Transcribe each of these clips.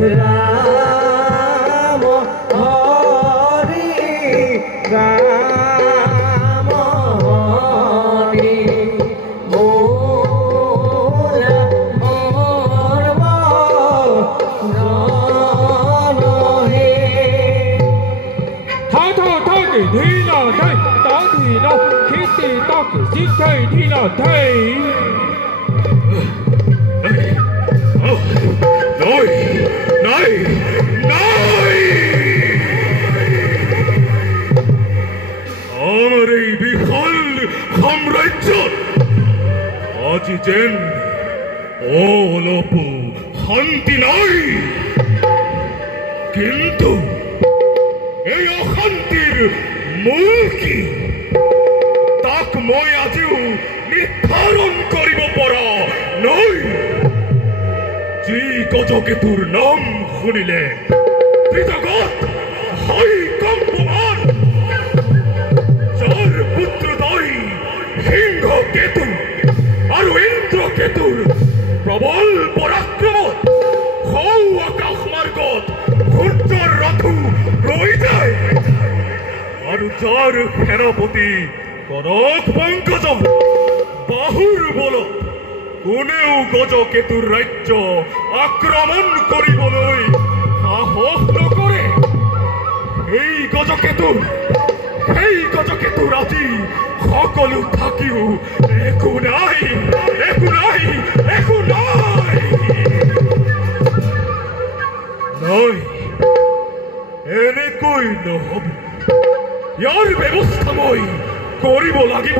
রাম হরি রাম হরি মূল মর্ম হে থাক ধীর ধৈ তা ধীর খেতে তাকে শিখাই ধীর ধৈ নয় নাই নাই আমার এই বিফল সাম্রাজ্য আজ যেন অলপ শান্তি নাই কিন্তু এই অশান্তির মূল কি তাক মই আজিও নির্ধারণ করিব পৰা নই যি গজকেতুৰ নাম শুনিলে পৃথগত হয় কম্পমান যাৰ পুত্ৰদ্বয় সিংহ কেতু আৰু ইন্দ্ৰ কেতুৰ প্ৰবল পৰাক্ৰমত সৌ আকাশ মাৰ্গত সূৰ্যৰ ৰথো ৰৈ যায় আৰু যাৰ সেনাপতি কনক পংকজ বাহুৰ বলত কোনেও গজকেতুৰ ৰাজ্য আক্ৰমণ কৰিবলৈ সাহস নকৰে এই গজকেতুৰ আজি সকলো থাকিও একো নাই এনেকৈ নহব ইয়াৰ ব্যৱস্থা মই কৰিব লাগিব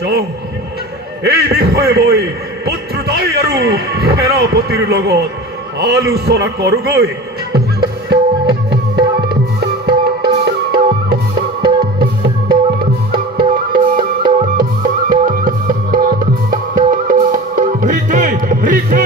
যাওঁ এই বিষয়ে মই পুত্ৰদ্বয় আৰু সেনাপতিৰ লগত আলোচনা কৰোগৈ